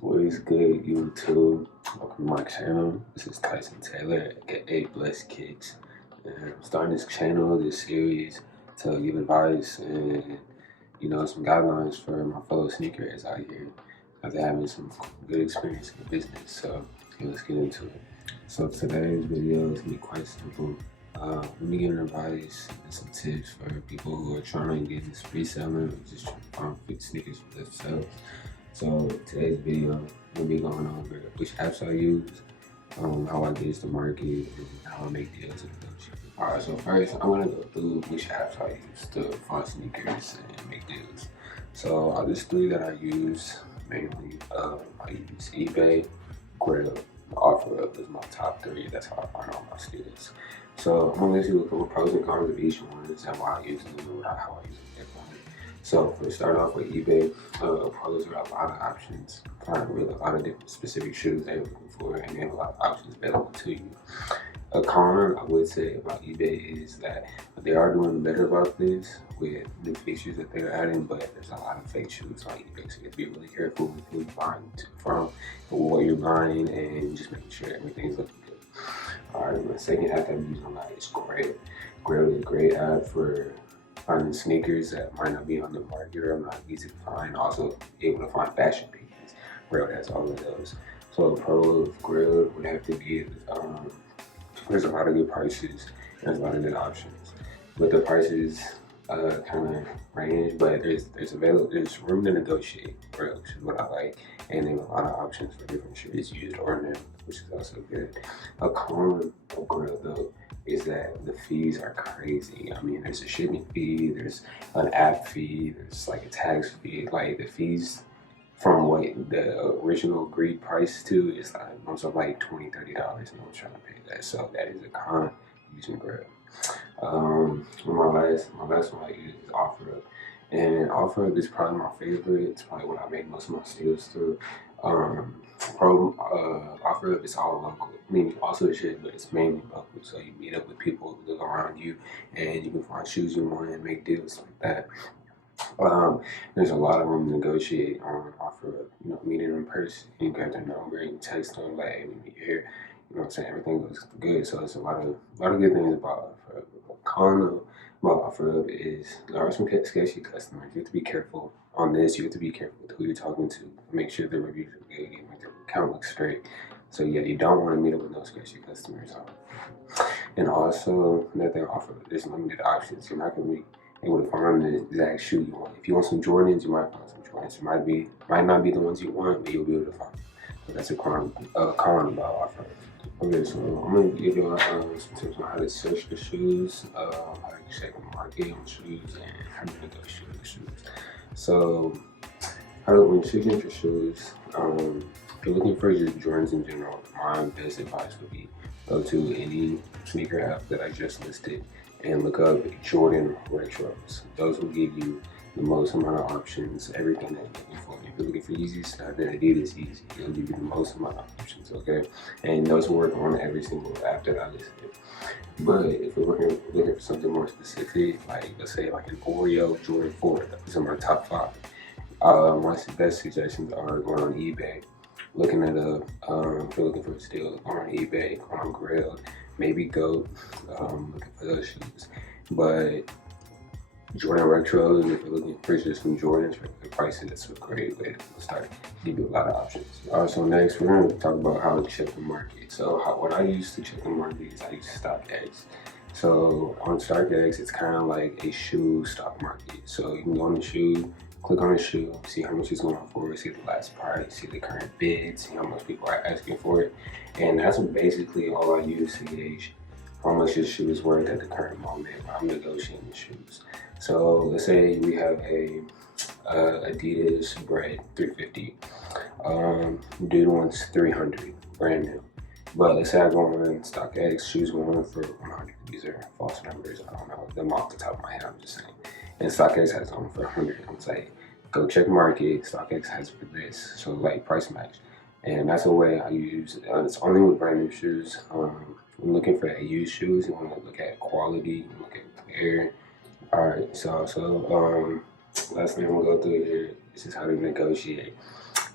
What is good, YouTube? Welcome to my channel. This is Tyson Taylor, aka Blessed Kids. And I'm starting this channel, this series, to give advice and some guidelines for my fellow sneakerheads out here after having some good experience in business. So let's get into it. So today's video is gonna be quite simple. Let me give advice and some tips for people who are trying to get into reselling or just trying to find fit sneakers for themselves. So today's video, we'll be going over which apps I use, how I gauge the market, and how I make deals and negotiate. Alright, so first I'm gonna go through which apps I use to find sneakers and make deals. So there's three that I use mainly. I use eBay, Grailed, and Offerup is my top three. That's how I find all my steals. So I'm gonna let you look over pros and cons of each one and why I use them and how I use them differently. So for start off with eBay, pros are a lot of options. Find really a lot of different specific shoes they're looking for, and they have a lot of options available to you. A con I would say about eBay is that they are doing better about this with new features that they're adding, but there's a lot of fake shoes on eBay, so you have to be really careful with who you're buying from, and what you're buying, and just making sure everything's looking good. Alright, my second app I'm using a lot is Grailed. Grailed is a great app for finding sneakers that might not be on the market or not easy to find. Also able to find fashion pieces. Grailed has all of those. So a pro of Grailed would have to be there's a lot of good prices, there's a lot of good options. But the prices kind of range, but there's room to negotiate, which is what I like. And they have a lot of options for different shoes used or new, which is also good. A con of Grailed though is that the fees are crazy. I mean, there's a shipping fee, there's an app fee, there's like a tax fee. Like the fees from what the original agreed price to is like almost like $20-30, and I was trying to pay that. So that is a con using Grailed. My last one I use is Offerup. And Offerup is probably my favorite. It's probably what I make most of my sales through. Offerup is all local. I mean, also shit, but it's mainly local. So you meet up with people who live around you, and you can find shoes you want and make deals like that. There's a lot of room to negotiate on Offerup. Meeting in person, you got their number, you text them like, "Hey, we meet here." You know what I'm saying? Everything looks good. So it's a lot of good things about Offerup. Con about Offerup is there are some sketchy customers. You have to be careful on this. You have to be careful with who you're talking to. Make sure the reviews are good. You make the account look straight. So yeah, you don't want to meet up with no sketchy customers. And also, another thing Offerup, there's limited options. You're not gonna be able to find the exact shoe you want. If you want some Jordans, you might find some Jordans. It might not be the ones you want, but you'll be able to find them. So that's a con about Offerup. Okay, so I'm gonna give you some tips on how to search for shoes, how to check the market on shoes, and how to negotiate the shoes. So, when you're searching for shoes, if you're looking for just Jordans in general, my best advice would be go to any sneaker app that I just listed and look up Jordan retros. Those will give you the most amount of options, everything that you're looking for. If you're looking for Yeezys, then Adidas Yeezy. It'll give you the most amount of options, okay? And those will work on every single app that I listed. But if you're looking for something more specific, like let's say like an Oreo Jordan 4, those are my top 5. My best suggestions are going on eBay, looking at if you're looking for a steal, going on eBay, going on Grailed, maybe Goat, looking for those shoes. But Jordan retros, if you're looking for just some Jordans for the prices, that's a great way to start. Give you a lot of options. So next, we're going to talk about how to check the market. So what I use to check the market is I use StockX. So on StockX, it's kind of like a shoe stock market. So you can go on the shoe, click on the shoe, see how much it's going for, see the last price, see the current bid, see how much people are asking for it. And that's basically all I use to gauge how much this shoe is worth at the current moment when I'm negotiating the shoes. So let's say we have a Adidas Bread 350. Dude wants 300, brand new. But let's say I go on StockX, shoes going for 100. These are false numbers. I don't know them off the top of my head. I'm just saying. And StockX has them for 100. I'm like, go check market. StockX has for this. So like price match. And that's a way I use. It's only with brand new shoes. When looking for used shoes, you want to look at quality, look at wear. Alright, so last thing I'm gonna go through here. This is how to negotiate.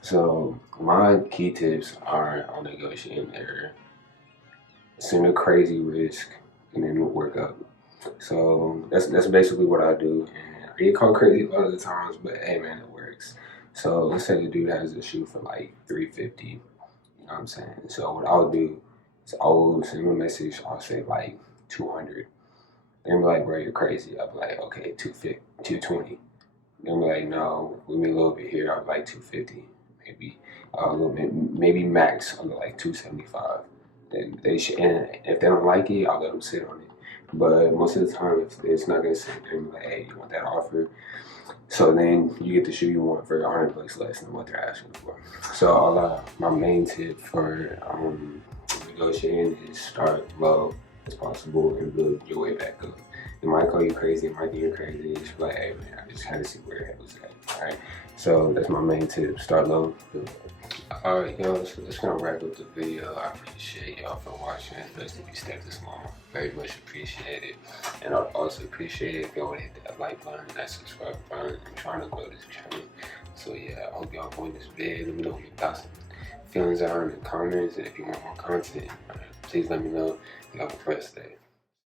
So my key tips are on negotiating there. Send a crazy risk and then work up. So that's basically what I do. And I get called crazy a lot of the times, but hey man, it works. So let's say the dude has a shoe for like 350. You know what I'm saying? So what I'll do is I'll send him a message. I'll say like 200. They're be like, bro, you're crazy. I'll be like, okay, 250, 220. They'll be like, no, give me a little bit here. I'll be like 250, maybe a little bit, maybe max. I'll be like 275. Then they should, and if they don't like it, I'll let them sit on it. But most of the time, if it's not gonna sit, they're like, hey, you want that offer? So then you get the shoe you want for $100 less than what they're asking for. So my main tip for negotiating is start low as possible and build your way back up. It might call you crazy, it might think you're crazy. You should be like, hey man, I just kind of see where your head was at. All right. So that's my main tip. Start low, build up. All right, y'all. So that's gonna wrap up the video. I appreciate y'all for watching, especially if you stayed this long. Very much appreciate it. And I'd also appreciate it if y'all would hit that like button, that subscribe button. I'm trying to grow this channel. So yeah, I hope y'all enjoyed this video. Let me know what your thoughts and feelings are in the comments. And if you want more content, please let me know. You have a blessed day.